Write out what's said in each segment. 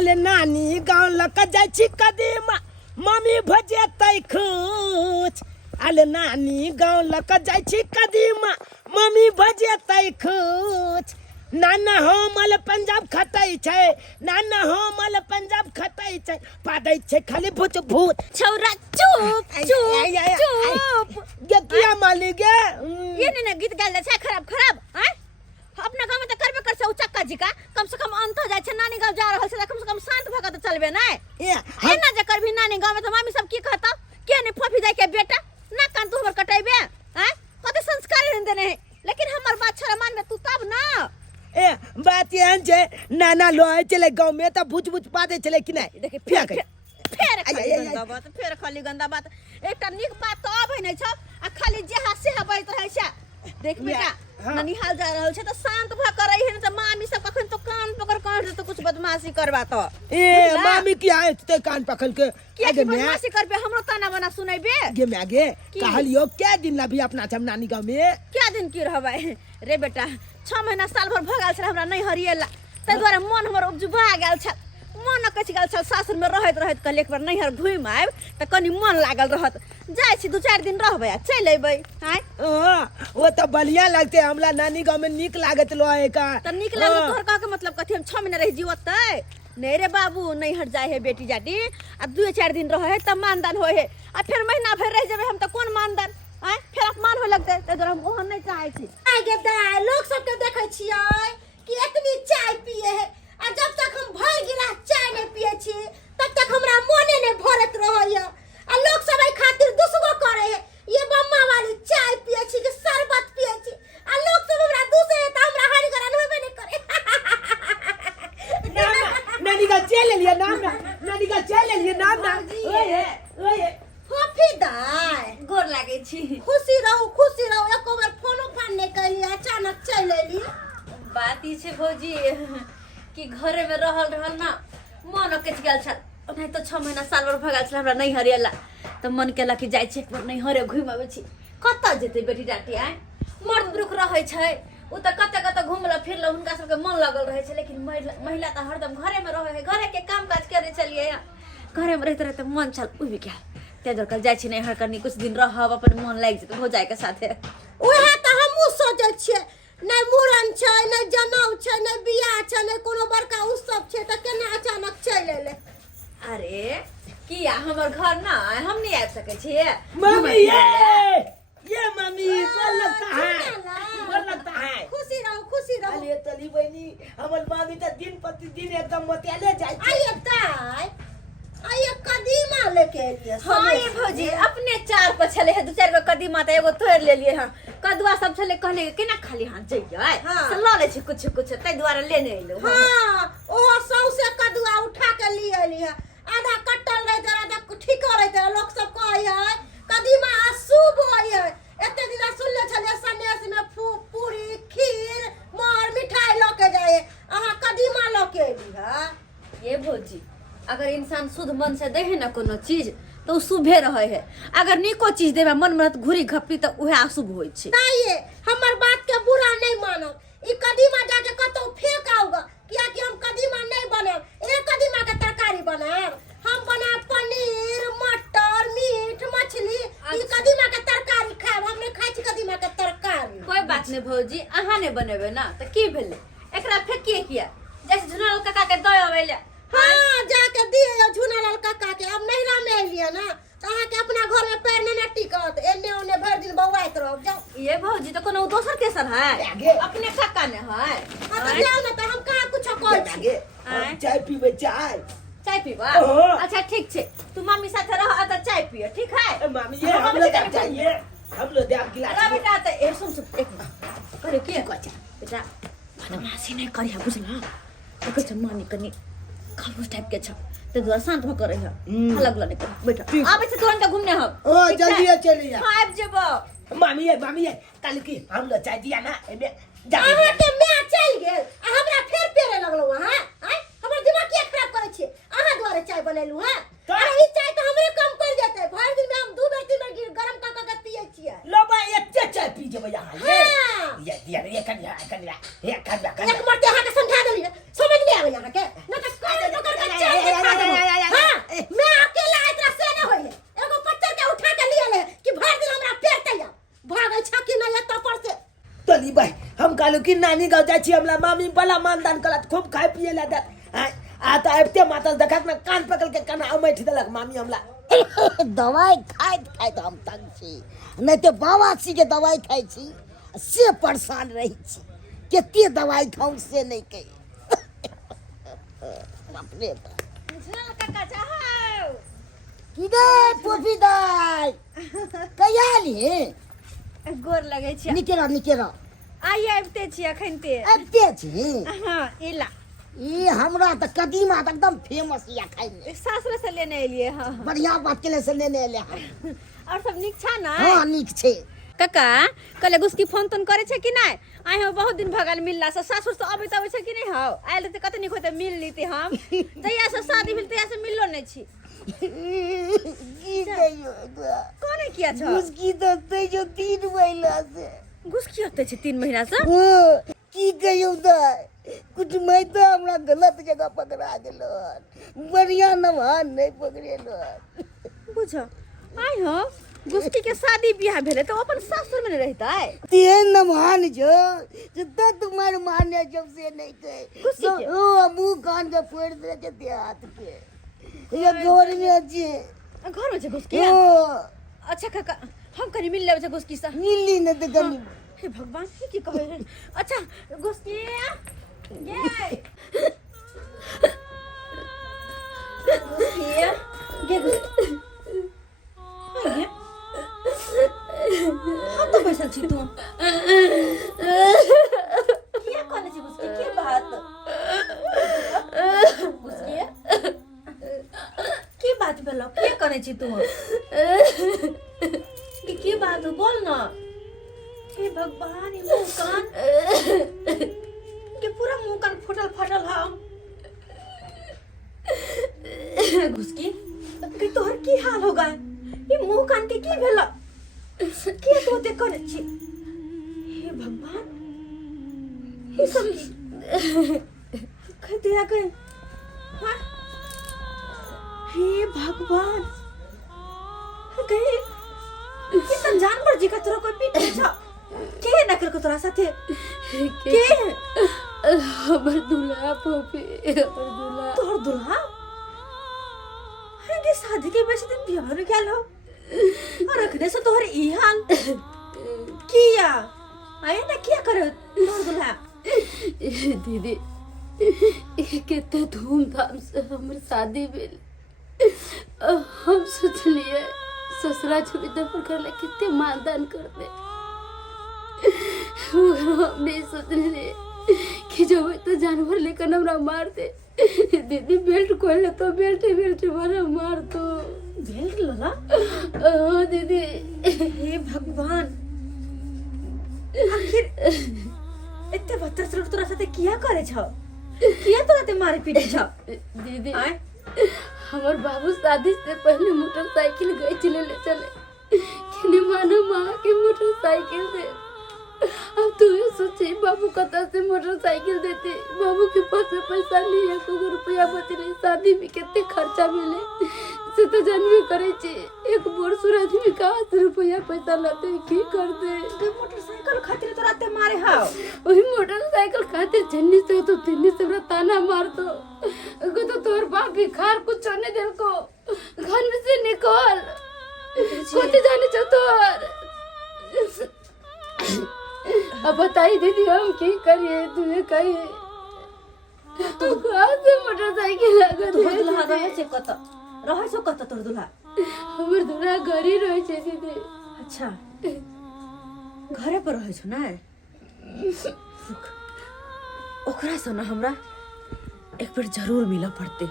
आले नानी गाँव लक जाय छी कदीमा मम्मी भजे तै खुच आले नानी गाँव लक जाय छी कदीमा मम्मी भजे तै खुच नाना हमल पंजाब खटै छै नाना हमल पंजाब खटै छै पादै छै खाली भूच भूत छौरा चुप चुप चुप गे किया माली गे ये ने गीत गाल छै खराब खराब हैं अपना गांव में तो करबे कर से उचक्का जी का कम से कम अंत हो जाय छै नानी गांव जा रहल छै कम से कम शांत भगा त चलबे नै ए ना जे करबी नानी गांव में तो मम्मी सब की कहता के ने फोफी जाय के बेटा ना कान तू हमर कटैबे हैं कते संस्कार देने है लेकिन हमर बात छोरा मान में तू तब ना ए बात एहन छै नाना लोए चले गांव में त भूच भूच पादे चले कि नहीं देखे फेर खाली गंदा बात एकटा निक बात तो आबै नै छ आ खाली जे हासे हबैत रहै छै देख बेटा ननिहाल जा रहल छै त शांत भ करई है त मामी सब कखन तो कान पकड़ काट तो कुछ बदमाशी करबा तो ए मामी की आए ते कान पकड़ के के बदमाशी करबे हमरो ताना बना सुनैबे गे मैगे कहलियो क्या दिन ला भी अपना छम नानी गांव में क्या दिन की रहबै रे बेटा 6 महीना साल भर भ गेल छै हमरा नै हरिएला तै द्वारे मन हमर उपजुबा गेल छै मन कछ गेल छै सासुर में रहत रहत कल एक बार नैहर घुम आब त कनी मन लागल रहत जाय छी 2-4 दिन रहबै आ चल अबै हैं वो तो बढ़िया लगते हमरा नानी गांव में निक लागत लोए का त निक लागत तोहर का के मतलब कथि हम 6 महीना रह जीवतै नै रे बाबू नैहर जाय है बेटी जाटी आ 2-4 दिन रहै त मानदान होय है आ फिर महीना भर रह जेबै हम त कोन मानदान हैं फिर अपमान हो लगतै त द्वारा हम ओहन नै चाहै छी आइ गे दाय लोग सब के देखै छियै कि एतनी चाय पिए है आ जब तक हम भर गिलास चाय नै पिए छी तब तक हमरा मोने नै भरत रहैया आ लोग सब एई खातिर दुसबो करे है ये बम्मा वाली चाय पिए छी कि शरबत पिए छी आ लोग सब हमरा दुसे त हमरा हरी गरन होबे नै करे नानी का चल लिया नाम नानी का चल लिया नाम ओए फोफी दाय गोर लागै छी खुशी रहू एको बार फोनो फान नै कइली अचानक चल एली बात ई छै भौजी कि घरे में रहल ना मन कच गेल छ नै तो 6 महीना साल भर भ गेल छ हमरा नै हरियला त मन केला कि जाय छै एक बार नै हरे घुम आबै छी कत जेते बेटी डाटी आय मर्द पुरुष रहै छै उ त कते घुमला फिरला हुनका सब के मन लागल रहै छै लेकिन महिला त हरदम घरे में रहै है घरे के काम काज करे चलिए घरे में रहते रहते मन चल उबि गेल ते जर कल जाय छी नै हर करनी कुछ दिन रहब अपन मन लाग जेते हो जाय के साथे ओहे त हमहु सोचै छियै नै मूरन छै नै जनौ छै नै बियाह छै नै कोनो बड़का उत्सव छै त केना अचानक चल एले अरे किया हमर घर ना हम नहीं आ सके छी मम्मी ये मम्मी बोल लगता है खुशी रहो अरे तली बहनी हमर मामी त दिन प्रतिदिन एकदम मोतेले जाय छै आइए दाय आइए कदीमा लेके एलिए हां ये भौजी अपने 4 पर चले है 2-4 गो कदीमा त एगो तोड़ ले लिए हां कदुआ सब चले कहने केना खाली हां जइयै से ल ले छी कुछ तै द्वारा लेने एलो हां ओ सौसे कदुआ उठा के लिए एली है आधा कट्टल रह जरा द ठीक रह लोग सब कहै है कदीमा अशुभ होय है एते दिन सुनले छले सन्यास में पूरी खीर मार मिठाई ल के जाए अहा कदीमा ल के एली है ये भौजी अगर इंसान शुद्ध मन से दे है ना कोनो चीज तो शुभे रहे है अगर निको चीज देबा मन में घुरी घप्पी त उहे अशुभ होय छै नहीं हमर बात के बुरा नहीं मानो ई कदीमा जाके कतो फेंक आउगा किया कि हम कदीमा नहीं बनाब एक कदीमा के तरकारी बनाब हम बनाब पनीर मटर मीट मछली ई कदीमा के तरकारी खाब हम नहीं खाइ छी कदीमा के तरकारी कोई बात नहीं भौजी अहा ने बनेबे ना त की भेले एकरा फेकिए किया जैसे झुनल काका के दय आवेले हां जाके दिए झुनलाल काका के अब नैरा में एलिए ना अहाँ के अपना घर में पैर ने टिकत एने ओने भर दिन बौआइत रह जाओ ये भौजी तो कोनो दोसर केसर है अपने काका ने है हां तो जाओ ना त हम कहां कुछ कहै छी चाय पीबे चाय पीबा अच्छा ठीक छे तू मम्मी साथे रह त चाय पिए ठीक है मामी ये हम लोग चाहिए हम लोग दे आप गिलास अरे बेटा त ए सुन एक करे के बेटा बदमाशी नहीं करिया बुझला ओके छ मानी कनी खरगोश टाइप के छ ते द्वारा शांत भ करे है अलग लने बेटा आबे छ तुरंत घूमने हम ओ जल्दी चलिए आब जेबो मामी ये कल की हम लोग चाय दिया ना एमे अहाँ के मैं चल गेल आ हमरा फेर पेरे लगलो हां हमर दिमाग के खराब करे छी अहाँ द्वारा चाय बनेलु हां अरे ई चाय त हमरे कम कर देते भर दिन में हम 2 बार 3 बार गरम के पिए छियै लो भाई एक चाय पी जेबे यहां ये दिया ये कर एक मरते अहाँ के समझा देली समझ नहीं आवे यहां के न त कर कहलू कि नानी गाँव जाइ छी हमरा मामी बला मानदान कलत खूब खाए पिए ला दे आ तो आबते माता देखक ना कान पकड़ के कना मैठ देलक मामी हमरा दवाई खाइत खाइत हम तंग छी नहीं तो बाबासी के दवाई खाई छी से परेशान रही छी केते दवाई खाऊं से नहीं कही बाप रे काका जाओ की दे पोफी दाई कयाली गोर लगै छी निकेरा आइ आबिते छी अखनते आबिते छी हाँ एला ई हमरा त कदीमा त एकदम फेमस या खाइ में सासुर से लेने एलिए हाँ बढ़िया बात केले से लेने एले और सब नीक छा ना हां नीक छे काका कले गुस्की फोन तोन करे छे कि नहीं आइ हो बहुत दिन भगल मिलला से सासुर से अबे तबे छे कि नहीं हो आइल त कते नीक होते मिल लीती हम जहिया से शादी भेल तहिया से मिललो नहीं छी की कहियो कोने किया छ उसकी तो ते जो 3 महीना से गुस्की होते छे 3 महीना से ओ की कहियो दाई कुछ मैं तो हमरा गलत जगह पकड़ा गेलो बढ़िया नवान नहीं पकड़ेलो बुझो आइ हो गुस्की के शादी बियाह भेले तो अपन सासुर में रहता है ते नवान जो जब तुम्हारे माने जब से नहीं कहे गुस्की के? ओ मुंह कान के फोड़ दे के ते हाथ के ये घर में जे घर में छे गुस्की ओ अच्छा काका हम कनी मिल लेबे छे गुस्की से मिली न तो गनी हे भगवान की कहे है अच्छा गुस्की ये गुस्की ये गुस्की ये हाँ तो बैसल छी तू क्या कहने छी गुस्की की बात गुस्की की बात भेलो क्या कहने छी तू की बात हो बोल ना हे भगवान ये मुंह कान के पूरा मुंह कान फटल फटल है घुसकी कि तोहर की हाल होगा ये मुंह कान के की भेला के तो ते करे छी हे भगवान ये सब कहते आ गए हाँ हे भगवान कहीं कितना जानवर जी का तोरा कोई पीछे छ के न कर को तोरा साथे के हमर दुल्हा पोपी हमर दुल्हा तोहर दुल्हा है शादी के बेस दिन बियाह में गेल हो और रखने से तोहर ई हाल किया आए ना क्या करे तोहर दुल्हा दीदी कितना धूमधाम से हमर शादी भेल हम सोचलिए ससुरा छुपी पर कर ले कितने मानदान कर दे हमने सोचले कि जब तो जानवर लेकर हमरा मार दे दीदी बेल्ट खोल ले तो बेल्ट मारा मार तो बेल्ट लगा हाँ दीदी हे भगवान आखिर इतने बदतर से तोरा साथे किया करे छ किया तोरा ते मारे पीटे छ दीदी आए हमार बाबू शादी से पहले मोटरसाइकिल गए चले कि मानो माँ के मोटरसाइकिल से अब तू ये सोचे बाबू कता से मोटरसाइकिल देते बाबू के पास पैसा नहीं है 100 रुपया बच रही शादी में कितने खर्चा मिले से तो जानवे करे छे एक बोर सूरज में कहाँ से रुपया पैसा लाते की कर दे ते मोटरसाइकिल खातिर तोरा ते मारे हाव वही मोटरसाइकिल खातिर जन्नी से तो तिन्नी से ताना मार दो को तो तोर बाप भिखार कुछ नहीं दिल को घर में से निकल कोते जाने चल तोर अब बताई दीदी हम की करिए तुम्हें कहिए तू कहाँ से मोटरसाइकिल लगा तोहर दुल्हा रहे छे कत तोहर दुल्हा हमर दुल्हा घर ही रहे छे दीदी अच्छा घरे पर रहे छो ना ओकरा से ना हमरा एक बार जरूर मिला पड़ते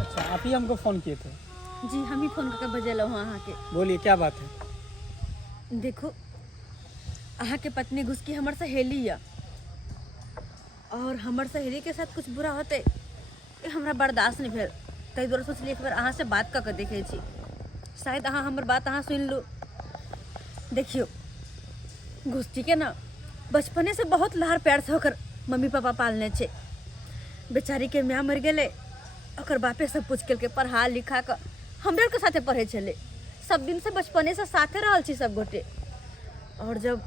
अच्छा आप ही हमको फोन किए थे जी हम ही फोन करके बजेलो अहाँ के बोलिए क्या बात है देखो अहाँ के पत्नी घुसकी हमर सहेली है और हमर सहेली के साथ कुछ बुरा होते हमरा बर्दाश्त नहीं भेल ताहि दुआरे सोचलिए एक बार अहाँ से बात कऽ के देखे छी शायद अहाँ हमर बात अहाँ सुन लो देखियो घुसकी के ना बचपने से बहुत लार प्यार से होकर मम्मी पापा पालने छे बेचारी के माँ मर गेले ओकर बापे सब पूछ के पढ़ा लिखा कर हमरा के साथे पढ़े चले सब दिन से बचपने से साथे रहल छी सब गोटे। और जब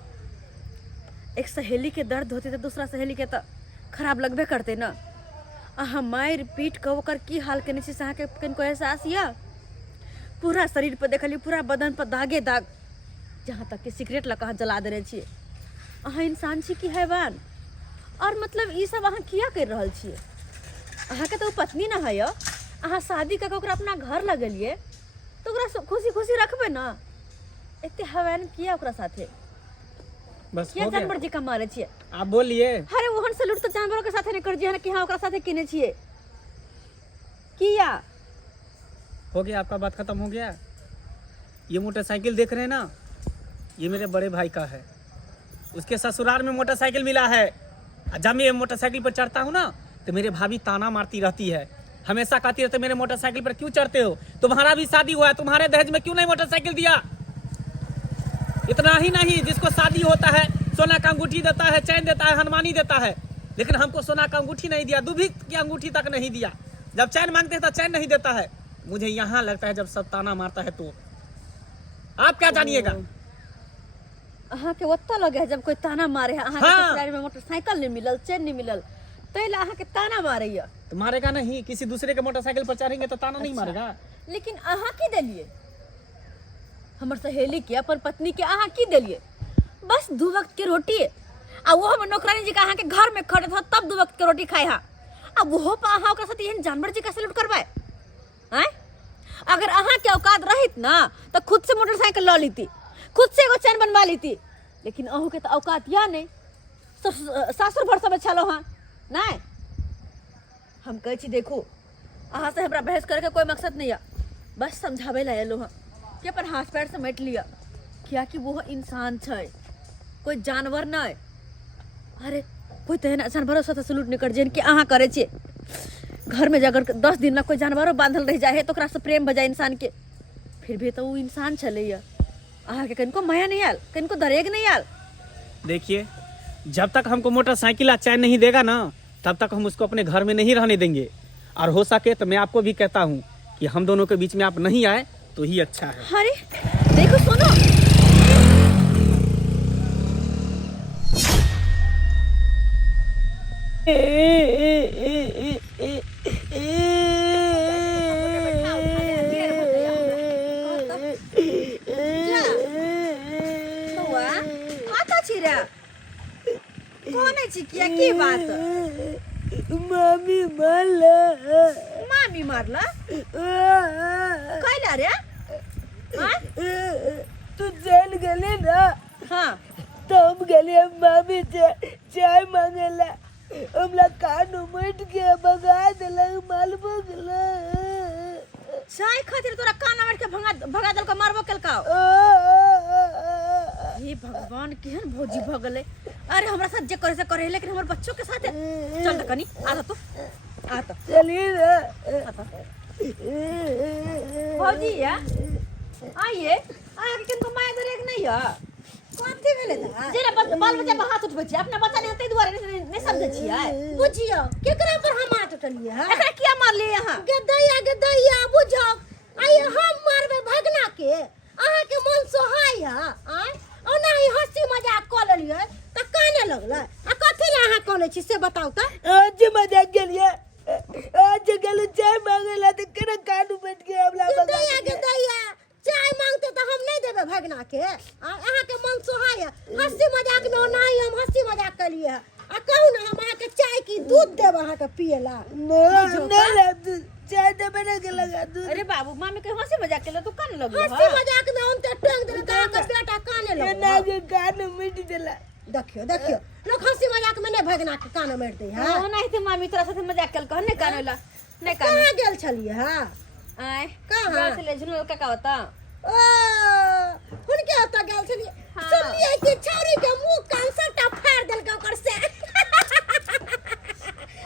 एक सहेली के दर्द होते तो दूसरा सहेली के तो खराब लगबे करते ना। अहाँ मार पीट के ओकर की हाल केने छी से अहाँके कनिको एहसास या? पूरा शरीर पर देखलिए, पूरा बदन पर दागे दाग, जहाँ तक कि सिगरेट लगा कहाँ जला देने छिए। अहाँ इंसान छी कि हैवान? और मतलब ये सब अहाँ किया कर रहल छिए? अहाँके तो पत्नी ना है, अहाँ शादी करके ओकरा अपना घर लगलिए तो ओकरा खुशी खुशी रखबे ना। एते हैवान किया ओकरा साथे? बस किया हो गया? जानवर जी का मारे छिए? आप बोलिए। अरे ओहन सलूट तो जानवरों के साथे नहीं कर दिया कि हाँ ओकरा साथे किने छिए किया? हो गया, आपका बात खत्म हो गया। ये मोटरसाइकिल देख रहे हैं ना, ये मेरे बड़े भाई का है। उसके ससुराल में मोटरसाइकिल मिला है। जब मैं मोटरसाइकिल पर चढ़ता हूँ ना तो मेरे भाभी ताना मारती रहती है, हमेशा कहती रहती है मेरे मोटरसाइकिल पर क्यों चढ़ते हो? तुम्हारा भी शादी हुआ है, तुम्हारे दहेज में क्यों नहीं मोटरसाइकिल दिया? इतना ही नहीं, जिसको शादी होता है सोना का अंगूठी देता है, चैन देता है, हनुमानी देता है, लेकिन हमको सोना का अंगूठी नहीं दिया, दूभी की अंगूठी तक नहीं दिया। जब चैन मांगते हैं तो चैन नहीं देता है। मुझे यहाँ लगता है जब सब ताना मारता है तो आप क्या जानिएगा? अहाँ के ओत्ता लगे है जब कोई ताना मारे है, अहाँ के हाँ। ससुराल में मोटरसाइकिल नहीं मिलल, चैन नहीं मिलल, तैले अहाँ के ताना मारैया। तो मारेगा नहीं, किसी दूसरे के मोटरसाइकिल पर चढ़ेंगे तो ताना नहीं मारेगा। लेकिन अहाँ की देलिए? हमर सहेली के, अपन पत्नी के अहाँ की देलिए? बस 2 वक्त के रोटी, आ वो हम नौकरानी जी का अहाँ के घर में खड़े था तब 2 वक्त के रोटी खाए हा। अब वो पर अहाँ ओकरा साथ एहन जानवर जी का सलूट करवाए हैं? अगर अहाँ के औकात रहित ना तो खुद से मोटरसाइकिल ला लीती, खुद से एगो चैन बनवा लीती। लेकिन अहू के तो औकात या नहीं, सासुर भर सब छलो हाँ नहीं। हम कहे छी देखो, अहाँ से हमरा बहस करे के कोई मकसद नहीं है, बस समझावे ला एलो हाँ कि अपन हाथ पैर से मेट लिया, क्या कि वो इंसान छै, कोई जानवर नहीं। अरे कोई तेहन जानवरों से सलूट नहीं कर जेन कि अहाँ करे छे। घर में अगर 10 दिन ना कोई जानवरों बांधल रह जाए तो ओकरा से प्रेम बजाय इंसान के, फिर भी तो वो इंसान चले। अहाँ के कनको माया नहीं आल, कनको दरेग नहीं आल। देखिए, जब तक हमको मोटरसाइकिल चैन नहीं देगा ना तब तक हम उसको अपने घर में नहीं रहने देंगे। और हो सके तो मैं आपको भी कहता हूँ कि हम दोनों के बीच में आप नहीं आए तो ही अच्छा है। अरे देखो सुनो, कौन है चिकिया की बात? मामी मारला। मामी मारला? कैला रे? हाँ? तू चल गले ना, हाँ तो हम गले मामी से चाय मांगेला, हमला कान उमट के भगा देला, माल भगला। चाय खातिर तोरा कान में के भगा दल का मारबो केलका? हे भगवान, केहन भौजी भ गले। अरे हमरा साथ जे करे से करे, लेकिन हमर बच्चों के साथ चल त कनी आ तो चलिए ना। भौजी या आइए, आके किनको माय दरेक नहीं है। कौन थी भेले ता? जेना बाल बच्चा पर हाथ उठबै छी, अपना बच्चा ने तै दुआरे नहीं समझै छियै। बुझियो केकरा पर हम हाथ उठलिए है? एकरा किया मारलिए यहाँ? गदैया बुझो, आई हम मारबे भगना के, अहाँ के मन सोहाय है? आय ओना ही हंसी मजाक क लेलिए त काने लगले। आ कथि ले अहाँ कहले छी से बताऊ त? आज मजाक गेलिए, आज गले चाय मांगेला तो केना कान उमट के हमला भगा। गदैया चाय मांगते तो हम नहीं देबे भगना के। अहाँ के मन सोहाय है? हंसी मजाक में ओना ही हम हंसी मजाक कलिए। आ कहू ना हम अहाँ के चाय की दूध देब अहाँ के पिएला? नहीं चाय देबे ना के लगा दूध। अरे बाबू, मामी के हंसी मजाक केला तो कान लगलो। हंसी मजाक में उनते टंग देले त अहाँ के बेटा काने ना लगलो। के कान उमट देला। देखियो लोग हंसी मजाक में नहीं भगना के कान मेट दे है। हां नहीं थे मामी तोरा साथे मजाक केल कहने कानला नहीं कान। कहाँ गेल छलिए है? आय कहाँ? गाल से ले झुनल का होता। ओ हुनके ओतऽ गेल छलिए। हाँ। सुनलिए कि छौरी के मुंह कान सबटा फाड़ देलकै ओकर से।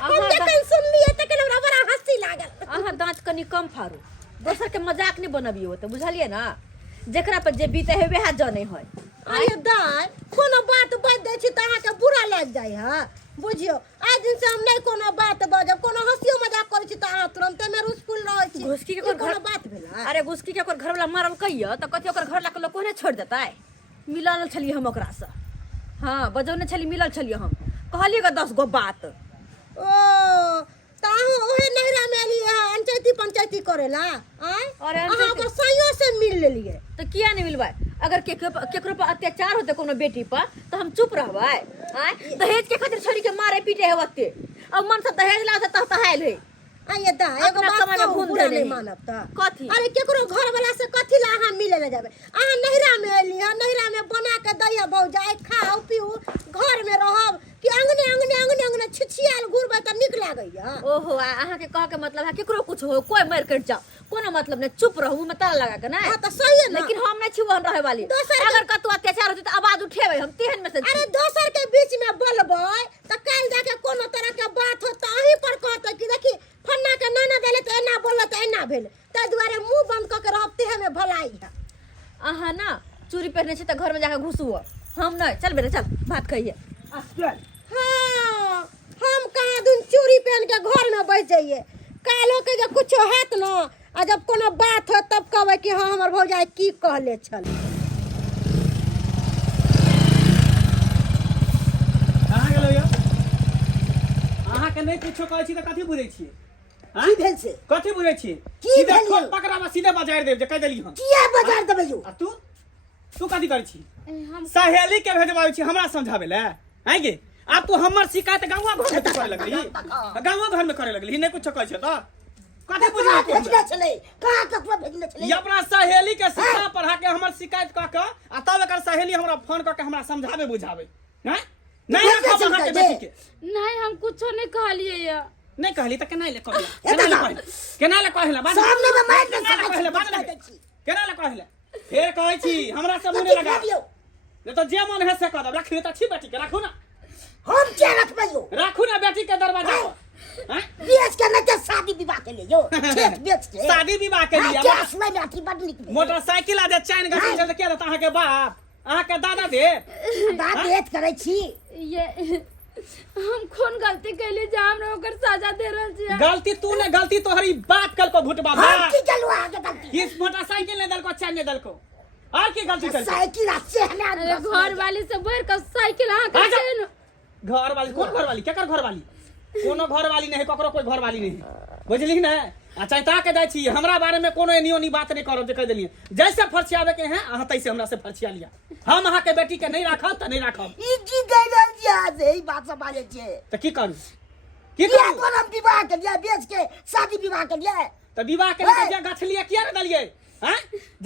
हम जखन सुनलिए तखन हमरा बड़ा हंसी लागल। अहाँ दांत कनी कम फाड़ू, दोसर के मजाक नहीं बनबियो तो बुझलिए ना। जेकरा पर जे बीते है वह जाने है। अरे दाय कोनो बात बज दै छी त अहाँ के बुरा लाग जाय है। बुझियो आज दिन से हम नहीं कोनो बात बजब कोनो हंसियो मजाक करै छी त अहाँ तुरंते में रूसफुल रहै छी घुसकी के ई घर कोनो बात भेला अरे घुसकी के ओकर घर वाला मारल कहियो त कथि ओकर घर ला के लोग कोने छोड़ देता है मिलल छलिए हम ओकरा से हाँ बजौने छली मिलल छलिए हम कहलिए 10 गो बात ओ ताहू ओहे नहरा में एलिए अंचैती पंचायती करेला आय अरे अहाँ ओकर सैयो से मिल लेलिए तो किया नहीं मिलबा अगर केकरो पर अत्याचार होते कोनो बेटी पर तो हम चुप रहबै आय दहेज के खातिर छोरी के मारे पीटे है वक्ते अब मन से दहेज ला त तहाइल है आये दा एगो अपना बात समय में कहू, भूल बुरा देले नहीं ही। मानब त कथी अरे केकरो घर वाला से कथी ला अहाँ मिले ले जाबे अहाँ नहरा में एली है नहरा में बना के दैया भौजाई खाओ पियो घर में रहब कि अंगने छिछियाल घुरबै त नीक लागैया ओहो अहाँ के कह के मतलब है केकरो कुछ हो कोई मर कर जाओ कोनो मतलब नहीं चुप रहू में ताला लगा के ना हां त सही है ना लेकिन हम नहीं छुवन रहे वाली दोसर अगर कतु अत्याचार होते तो आवाज उठेबै हम तेहन में से छी। अरे दोसर के बीच में बोलबै त काल जाके कोनो तरह के बात हो त अही पर कहतै कि देखी फन्ना के नाना देले त एना बोलल त एना भेल ताहि दुआरे मुंह बंद क के रहब तेहे में भलाई है अहाँ ना चूड़ी पहने छी त घर में जाके घुसुओ हम नहीं चल बेटा चल बात कहिए हाँ हम कहाँ दिन चूड़ी पहन के घर में बैठ जाइए कालो के जब कुछ हैत न आ जब कोनो बात हो तब कहबै कि हाँ हमर भौजाई की कहले छल कहाँ गेलो यो अहाँ के नहीं कुछो कहै छी त कथि बुझै छी हां की भेल से कथि बुझै छी की सीधे भेल खोल यौ? पकड़ा में सीधे बाजार देब जे कह देली हम किया बाजार देबै यौ आ तू कथि करै छी हम सहेली के भेजबाबै छी हमरा समझावे ले हैं गे अब तू हमर शिकायत गांवा घर में करे लगली गांवा घर में करे लगली नहीं कुछ कहै छ त कथि बुझै छी भेजले छलै कहाँ ककरो भेजले छलै ये अपना सहेली के शिक्षा पढ़ा के हमर शिकायत क के आ तब एकर सहेली हमरा फोन क के हमरा समझावे बुझावे हैं नहीं रखब अहाँ के बेटी के नहीं हम कुछो नहीं कहलिए या नहीं कहली त केना ले कहली केना ले कहला बात सामने में मार दे कहले बात केना ले कहले फेर कहै छी हमरा से मुंह लगा नहीं तो जे मन है से कह दब रखी त छी बेटी के राखू ना हम क्या रखबै यौ राखू ना बेटी के दरवाजा पर हैं बेच के न के शादी विवाह के लिए यौ खेत बेच के शादी विवाह के लिए क्या सुनै में अथी बड निक भेल। मोटरसाइकिल आ जे चैन गाड़ी से के देता अहाँ के बाप अहाँ के दादा दे बात देत करै छी ये हम कौन गलती कैले जे हमरा ओकर सजा दे रहल छी गलती तू ने गलती तोहरी बाप कल को भुटबा हम की केलु आगे गलती इस मोटरसाइकिल ने दल को चैन ने दल को और की गलती कर साइकिल अच्छे है अरे ना घर वाली से भर का साइकिल अहाँ आ जा। कैसे घर वाली कौन घर वाली केकर घर वाली कोनो घर वाली नहीं ककरो कोई घर वाली नहीं बुझली ना आ चाहता के जाय छी हमरा बारे में कोनो एनियोनी बात नहीं करो जे कह देलिए जैसे फरसियावे के हैं अहाँ तैसे हमरा से फरसिया लिया हम अहाँ के बेटी के नहीं राखब त नहीं राखब ई की गइल जी आज ई बात सब बाजे छे त की करू किया करू कोन विवाह के लिए बेच के शादी विवाह के लिए त विवाह के लिए जे गाछ लिए किया न दलिए हैं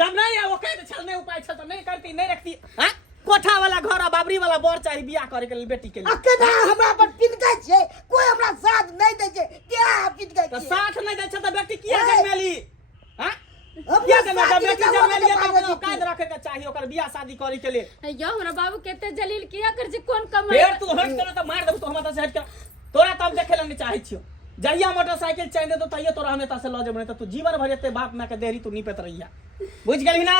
जब नहीं है वो कह छल नहीं उपाय छल त नहीं करती नहीं रखती हैं कोठा वाला घर आ बाबरी वाला बर चाहिए बियाह करे के लिए बेटी के लिए अकेला हमरा पर पिनकै छे कोई हमरा साथ नहीं दे छे क्या पिनकै तो छे साथ नहीं दे छ त बेटी किया जन्मेली हैं किया जन्मेली बेटी जन्मेली त कायद रखे के चाहिए ओकर बियाह शादी करे के लिए यो हमरा बाबू केते जलील किया कर छी कौन कमाई फेर तू हट कर त मार देबू तो हमरा से हट कर तोरा तब देखे ल नहीं चाहे छियो जहिया मोटरसाइकिल चाहिए दे तो तइयो तोरा हमें ता से ल जेबे त तू जीवन भर एते बाप मां के देहरी तू निपत रहिया बुझ गेली ना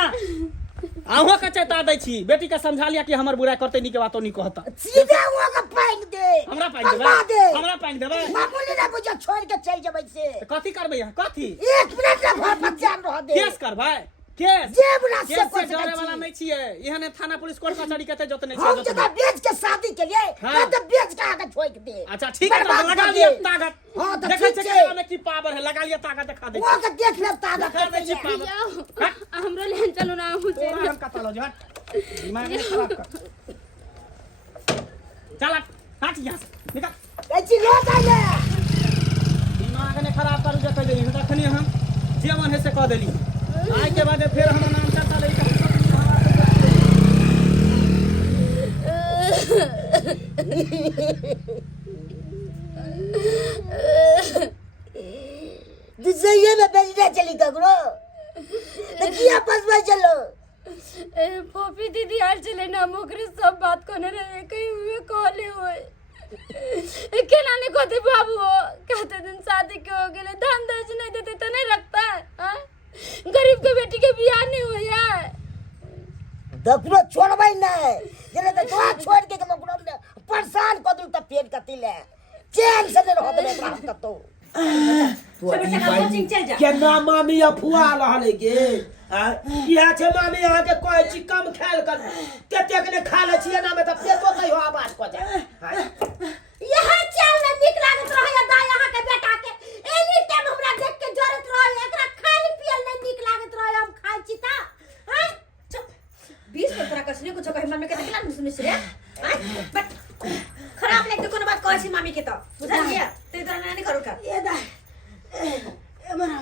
आहो के चेता दै छी बेटी के समझा लिया कि हमर बुराई करते नी के बातो नी कहता सीधे वो का पाइन दे हमरा पाइन देबे हमरा पाइन देबे मामूली ना बुझा छोड़ के चल जेबै से त कथी करबै यहाँ कथी 1 मिनट ना घर पर जान रह दे केस करबै केस जे बुला से केस कोई से डरे वाला नहीं छिए एहने थाना पुलिस कोर्ट कचहरी कहते जोतने हम छिए जगह बेच के शादी के लिए हाँ। ना तो बेच के आगे छोड़ के दे अच्छा ठीक है तो बर्बाद लगा कर लिया दे। ताकत हाँ, तो देखै ठीक छै छै। कि में की पावर है लगा लिया ताकत दिखा दे वो के देख ले ताकत दिखा दे छी है पावर यो हमरा लेन चलो ना मुझे तोरा हम कतल हो हट दिमाग में खराब कर चल हट यहाँ से निकल ए जी लो जाले दिमाग ने खराब कर जे कह देली तखनी हम जे मन है से कह देली आज के बाद फिर हम नाम चर्चा ले दिसैये में बेचने चली ककरो तो किया फसवा चलो फोफी दीदी आर चले ना मोकरे सब बात कोने रहे कहीं हुए कहले होए केना ने कहते बाबू कहते दिन शादी के हो गेले धन दहेज नहीं देते तो नहीं रखता है हाँ? गरीब के बेटी के बियाह नहीं होया दकरो छोड़बै नहीं जने तो दुआ छोड़ के ककरो ने परेशान क दूं त पेट कति ले चैन से नहीं रह देबे एकरा हम कतो सब बच्चा का कोचिंग चल जा केना मामी अफुआ रहले गे इहा छे मामी यहाँ के कोई चीज कम खायल कर कते के खा ले छिए ना में त पेटो कहियो आवाज को जाए यहाँ चल ना निक लागत रहैया दा यहाँ के बेटा के एनी टाइम हमरा देख के जरत रहै एकरा खाली पियल नहीं निक लागत रहै हम खाइ छी ता हैं 20 तरह कसने कुछ कहि मम्मी के देखला न सुनिस रे बट खराब लग तो कोनो बात कहै छी मम्मी के त बुझा लिया ते तरह नहीं करू का ये दा एमरा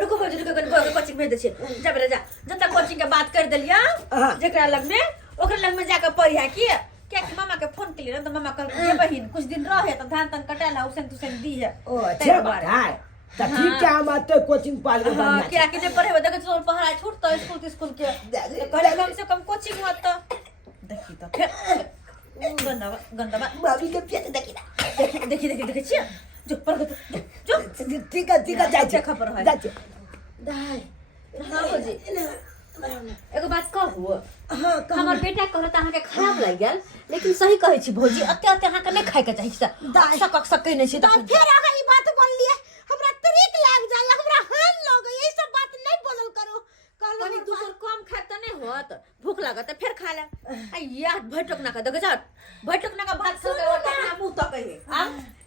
रुको कोचिंग भेज दे छी जा बेटा जा जब तक कोचिंग के बात कर देलिया जेकरा लग में ओकरा लग में जाकर पढ़िया की क्या कि मामा के फोन के लिए ना तो मामा कल ये बहिन कुछ दिन रहे तो धान तन कटाला उसन तुसन दी है ओ अच्छा बात है त ठीक है हम आते कोचिंग पाल के हां क्या कि ने पढ़े देखे चोर पढ़ाई छूट तो स्कूल के कहले कम से कम कोचिंग मत तो देखी तो फिर गंदा मामी के पेट देखी छी जो पर जो ठीक है जाए खबर है जाए दाई हां बजी एगो बात कहू हमर बेटा कहत अहाँ के खराब लाग गेल लेकिन सही कहै छी भौजी अते अहाँ के नहीं खाय के चाहि से कक सकै नहीं छी तो फिर अहाँ ई बात बोललिए हमरा तरीक लाग जाय हमरा हान लग गई ये सब बात नहीं बोलल करो कनी दूसर कम खाए त नहीं होत भूख लागत फिर खा ले आ याद भटक ना का देख जा भटक ना का भात सब के ओटा मुंह तक है आ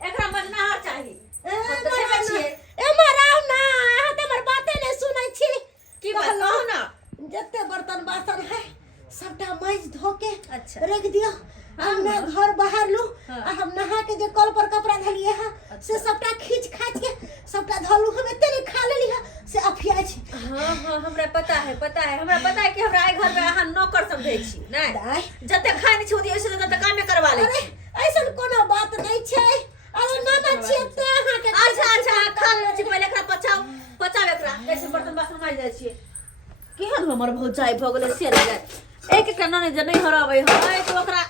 एकरा मजना हर चाही ए मराव ना अहाँ त हमर बाते नहीं सुनै छी की बात कहू ना जत्ते बर्तन बासन है सबटा माइज धो के अच्छा रख दियो हमने घर बाहर लू आ हम नहा के जे कल पर कपड़ा धलिए है से सबटा खींच खाच के सबटा धलू हमें तेरे खा लेली है से अफिया छी हां हमरा पता है हमरा पता है कि हमरा आई घर में अहाँ नौकर समझै छी नहीं जते खाय नहीं छी ओदी ऐसे जते काम करवा ले छी ऐसन कोनो बात नहीं छै अरे नाना छी ते अहाँ के अच्छा खा ले छी पहले एकरा पचाव एकरा ऐसे बर्तन बासन माज जाय छी केहन हमर भौजाई भ गेलै से लगे एक नने जे नहीं हराबै है तो ओकरा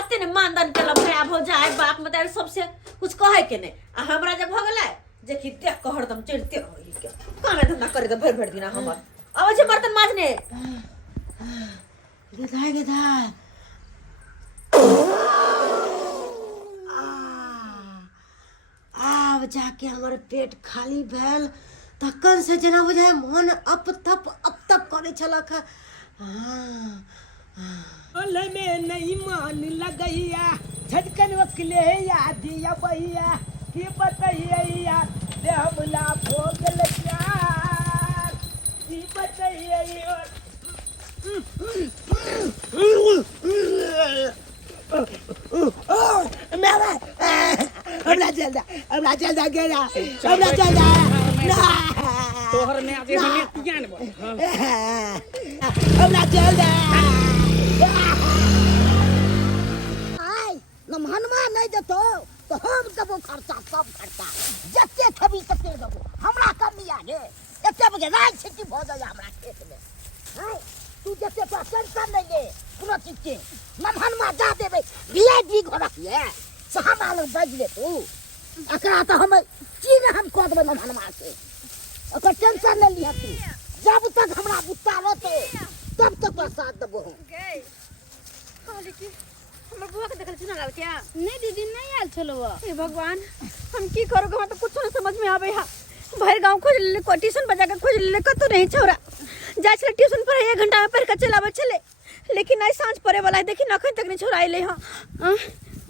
अते ने मानदान केला भैया भौजाई बाप मतार सबसे कुछ कहे के नहीं आ हमरा जे भ गेलै जे कि देख कहर दम चढ़ते होई के कामे धंधा करे त भर दिना हमर अब जे बर्तन माजने गधा आब जाके हमर पेट खाली भेल तखन से जना बुझाय मन अप तप करे छलक ओले में नहीं मान लगैया झटकन वकले याद या भैया की बताइए दे हमला भोग लचार की बताइए मेरा हमरा जल्दा गया हमरा जल्दा तोहर में आजे हमें ज्ञान बो हमरा जल्दा आय नमहनमा नहीं देतो तो हम देबो खर्चा सब खर्चा जत्ते खबी तत्ते देबो हमरा कमी आगे एते बजे रात छिटी भ जाय हमरा खेत में हाय तू जत्ते पर टेंशन नहीं ले कोनो चीज के नमहनमा जा देबे वीआईपी घर रखिए से हम आलो बज ले तू एकरा तो हम चीन हम कह देबे नमहनमा के ओकर टेंशन नहीं लिया तू जब तक हमरा बुत्ता रहते तब तक बरसात देबो कहले कि हमर बुआ के देखल सुना लाल क्या नहीं दीदी नहीं आयल छलो हे भगवान हम की करू हम तो कुछ नहीं समझ में आवे हा भर गांव खोज ले को ट्यूशन बजा के खोज ले कतो नहीं छोरा जा छले ट्यूशन पर 1 घंटा में पढ़ के चलावे छले लेकिन आई सांझ परे वाला देखी नखन तक नहीं छोरा आइले हां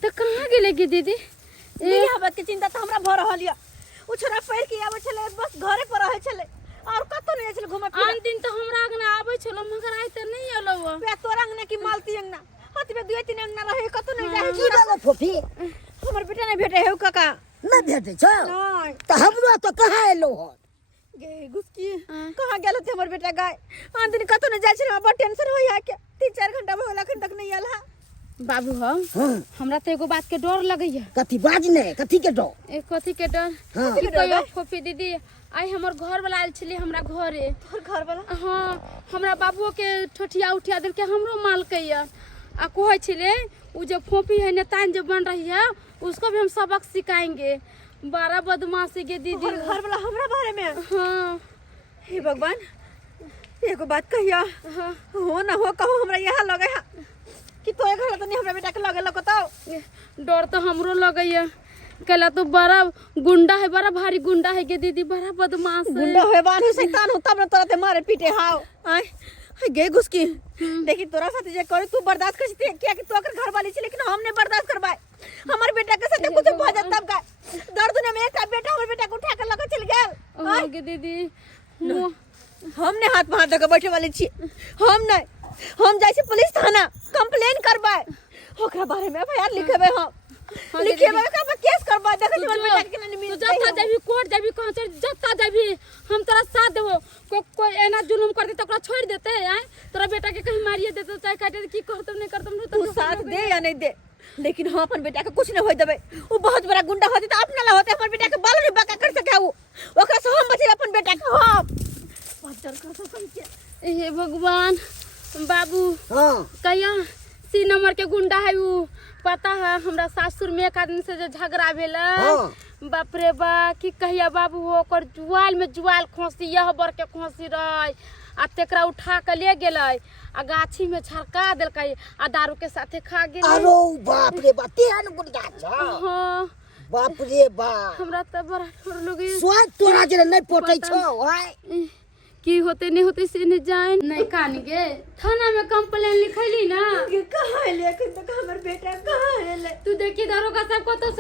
तो कहां गेले की दीदी ये बात के चिंता तो हमरा भ रहल या उ छोरा पढ़ के आवे छले बस घरे पर रहे छले और कतो नहीं छले घुमा फिरे आन दिन तो हमरा अंगना आवे छलो मगर आई त नहीं आलो वे तोरा अंगना की मालती अंगना हती में 2-3 अंगना रहे कतो नहीं जाए की बाबा फोफी हमर बेटा नहीं भेटे है काका न भेटे छ नहीं तो हमरो तो कहाँ एलो हो गे गुस्की कहां गेल थे हमर बेटा गाय आन दिन कतो नहीं जाए छले बड़ टेंशन होई है के 3-4 घंटा हो लखन तक नहीं आल हा बाबू हमरा तो एगो बात के डर लगैया कथी बाज ने कथी के डर एक कथी के डर हाँ। कथी कहियो फोफी दीदी आई हमर घर वाला आयल छली हमरा घरे तोर घर वाला हाँ हमरा बाबुओ के ठोठिया उठिया देल के हमरो माल कैया आ कहै छले उ जो फोफी है नेतान जो बन रही है उसको भी हम सबक सिखाएंगे बड़ा बदमाशी के दीदी तोर घर वाला हमरा बारे में हाँ हे भगवान एगो बात कहिया हो ना हो कहो हमरा यहाँ लगे है कि तोरे घर तो नहीं हमरा बेटा के लगे लगताओ डर तो हमरो लगैया कहला तो बड़ा गुंडा है, बड़ा भारी गुंडा है के दीदी, बड़ा बदमाश है। गुंडा है बान है शैतान हो तब न तोरा ते मारे पीटे हाव आय गे घुसकी देखी तोरा साथ जे करे तू बर्दाश्त कर सकती क्या कि तू अगर घर वाली छी, लेकिन हम नहीं बर्दाश्त करबाए। हमार बेटा के साथ कुछ हो जात तब का दर्द ने में एक बेटा हमर बेटा को उठा के लगा चल गेल हो गे दीदी। हमने हाथ में हाथ धके बैठे वाली छी, हम नहीं, हम जाय छी पुलिस थाना कंप्लेन करबाए, ओकरा बारे में एफआईआर लिखेबे, हम लिखेबे का पर केस करबा देखे छी हमर बेटा के नहीं मिल जत्ता जाबी कोर्ट जाबी कहां से जत्ता जाबी हम तोरा साथ देबो। कोई एना जुलुम कर दे तो ओकरा छोड़ देते हैं, तोरा बेटा के कहीं मारिए देते चाहे काटे की करतम नहीं करतम तू साथ दे या नहीं दे, लेकिन हम अपन बेटा के कुछ नहीं होय देबे। वो बहुत बड़ा गुंडा होते तो अपना ला होते, हमर बेटा के बाल नहीं बाका कर सके, वो ओकरा से हम बचे अपन बेटा के हम पत्थर का समझे। हे भगवान बाबू हाँ कहिया सी नंबर के गुंडा है वो, पता है हमरा सासुर में एक आदमी से जो झगड़ा भेल हाँ। बाप रे बा की कहिया बाबू हो ओकर जुआल में जुआल खोसी यह बर के खोसी रहे आ तेकरा उठा के ले गेलै आ गाछी में झरका देलकै आ दारू के साथे खा गेलै। अरे बाप रे बाप तेहन गुंडा छ। हाँ बाप रे बाप हमरा त बड़ा डर लगे। स्वाद तोरा जे नहीं पोटै छ भाई की होते नहीं होते से नहीं जाए नहीं कान गे थाना में कंप्लेन लिखैली ना कहां है लेकिन तो हमर बेटा कहां है ले तू देखी दारोगा साहब कतो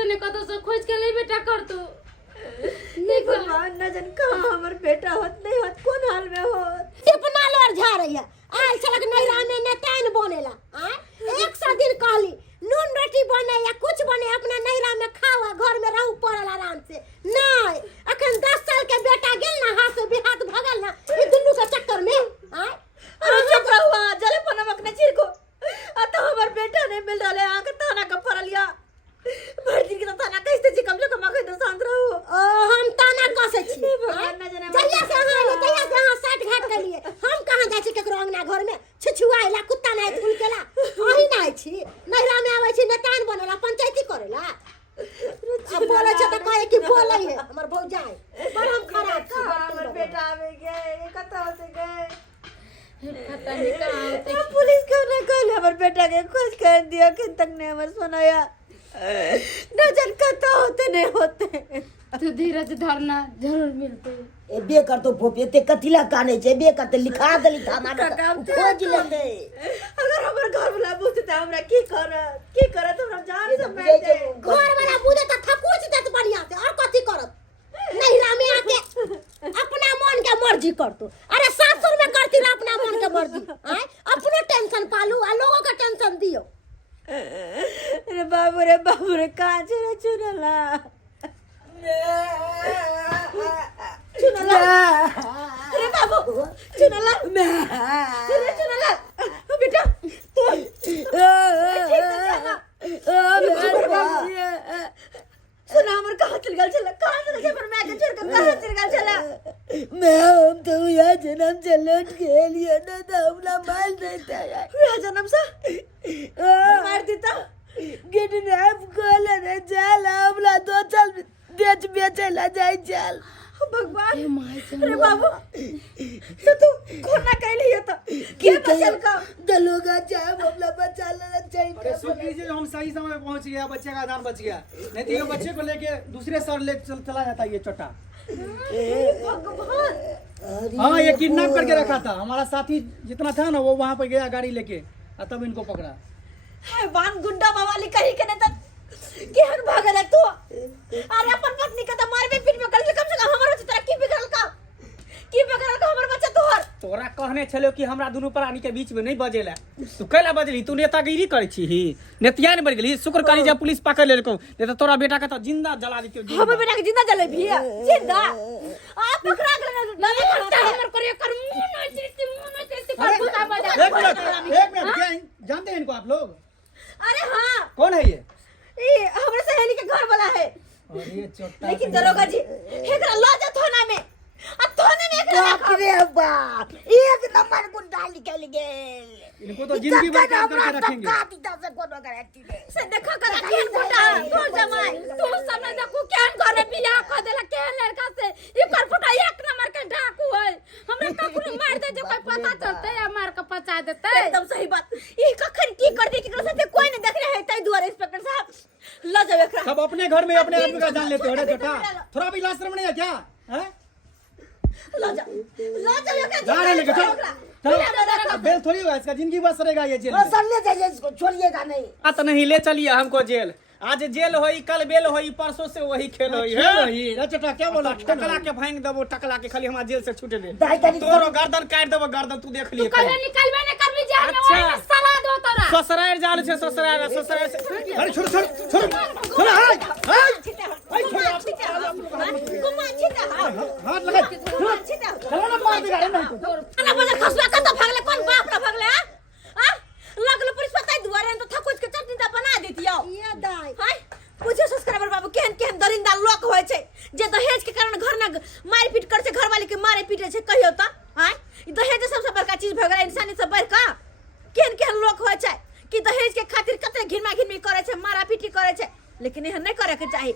से खोज के ले बेटा कर तू नहीं भगवान न जन कहां हमर बेटा होत नहीं होत कौन हाल में होत टिपना लोर झा रहिया आल चलक नैरा में नेतान बनेला आ 100 दिन कहली नून रोटी बने या कुछ बने अपना नैरा में खाओ, घर में रहू पड़ल आराम से नहीं। अखन 10 साल के बेटा गेल ना हाथ से बिहात भगल ना ई दुन्नु के चक्कर में आ अरे चुप रहुआ जले पनमक ने चिर को आ तो हमर बेटा ने मिल रहले आ के थाना का परलिया भर दिन के तो थाना कैसे छी, कम से कम आके तो शांत रहो। हम ताना कसे छी जहिया से हां तहिया से हां 60 घाट के लिए हम कहां जाय छी केकरो अंगना घर में छुछुआइला कुत्ता नहीं फूल केला ओही नहीं छी, नैरा में आवे छी नेतान बनेला पंचायती करेला। अब बोले छ त कहे कि बोलै है हमर भौजाई पर हम खराब छी। हमर बेटा आवे गे कत होते गए पता नहीं कहां होते। हम पुलिस क्यों नहीं कहले हमर बेटा के खोज कर दिया कि तक ने हमर सुनाया न जन कत होते नहीं होते। तू धीरज धरना जरूर मिलते। ए बे कर तो फोपे ते कथिला काने छे बे कर ते लिखा देली थाना में खोज लेंगे। अगर हमर घर वाला बुझते त हमरा की करत हमरा जान से मार दे। घर वाला बुझे त थकुच देत बढ़िया से और कथि करत नैरा में आके अपना मन के मर्जी करतो। अरे सासुर में करती ना अपना मन के मर्जी हैं, अपनो टेंशन पालू आ लोगों का टेंशन दियो। अरे बाबू रे कहां छे चुनला अरे बाबू चुनला अरे चुनला बेटा तू सुना हमर कहां चल गल छला पर मैं के छोड़ के कहां चल गल छला मैं हम तो यहाँ जन्म से लौट के लिए ना तो हमला मार देता है या जन्म सा मार देता किडनैप कर ले चल हमला 2 साल बेचेला जाए चल भगवान। अरे बाबू तो तू खोना कहली है तो के बचल का दलोगा चाहे हमला बचा लेना चाहिए। अरे सुन लीजिए हम सही समय पे पहुंच गया, बच्चे का जान बच गया, नहीं तो ये बच्चे को लेके दूसरे शहर ले चला जाता ये चोटा। भगवान हाँ ये किडनैप करके रखा था, हमारा साथी जितना था ना वो वहाँ पे गया गाड़ी लेके और तब इनको पकड़ा। बान गुंडा मवाली कही के नहीं केहन भागल है तू। अरे अपन पत्नी का तो मार में पीट में कर कम से कम हमर बच्चा तेरा की बिगड़ल का हमर बच्चा तोहर तोरा कहने छलो कि हमरा दोनों प्राणी के बीच में नहीं बजेला, तू कैला बजली? तू नेतागिरी करे छी ही, नेतिया ने बन गेली। शुक्र करी जब पुलिस पकड़ लेलको, नहीं तो तोरा बेटा का तो जिंदा जला देती। हमर बेटा के जिंदा जले भी जिंदा आप पकड़ा गेल ना हमर करे कर मुंह न चिरती कर पुता बजा। एक मिनट क्या जानते हैं इनको आप लोग? अरे हां कौन है ये हमरे सहेली के घर वाला है। अरे चोटा लेकिन दरोगा जी एकरा ला जा थाना में आ थाने में एकरा बाप रे बाप एक नंबर गुंडा निकल गेल। इनको तो जिंदगी भर कैद करके रखेंगे। से देखा कर केहन गुंडा तोर जमाई तू सामने देखू केहन घरे बियाह कर देला केहन लड़का से ई कर फुटा एक नंबर के डाकू है। हमरा कखनो मार दे जो कोई पता चलते या मार के पचा देते। एकदम सही बात। ई कखन की कर दे केकरा साथे कोई नहीं देख रहा है तै दुआरे इंस्पेक्टर साहब ला जाओ एकरा। अपने घर में अपने आदमी का जान लेते हो रे बेटा, थोड़ा भी लाज शर्म नहीं है क्या? हैं? ला जा ये क्या जा रहे लेके चलो चलो, बेल थोड़ी होगा इसका, जिंदगी बस रहेगा ये जेल में। सर ले जाइए इसको, छोड़िएगा नहीं। बात नहीं, ले चलिए हमको जेल। आज जेल होई, कल बेल होई, परसों से वही खेल होई है। रे चटा क्या बोला? टकला के भांग देबो, टकला के खाली हमारा जेल से छूटे ले। दाई तनी तोरो गर्दन काट देबो, गर्दन तू देख लिए। कहे निकलबे ने करबी जान में अच्छा। ओए में सला दो तोरा। ससुराल जाल छे, ससुराल ससुराल से। अरे छोड़ छोड़ छोड़ छोड़, हाय हाय कुमा छिटा हाथ लगा, चलो ना मार देगा रे नहीं तो। अरे बोले खसवा का तो भागले, कौन बाप रे भागले? हां लगलो पुलिस पता है दुआरे तो थकुच के चटनी दा बना देतियो। ये दाई हाय पूछो सब्सक्राइबर बाबू केहन केहन दरिंदा लोक होय छै जे दहेज के कारण घर ना मार पीट कर छै, घर वाली के मारे पीटे छै। कहियो त हाय ई दहेज सबसे बड़का चीज भ गेलै इंसानी से बढ़ का। केहन केहन लोक होय छै कि दहेज के खातिर कते घिरमा घिरमी करे छै, मारा पीटी करे छै, लेकिन एहन नहीं करे के चाही।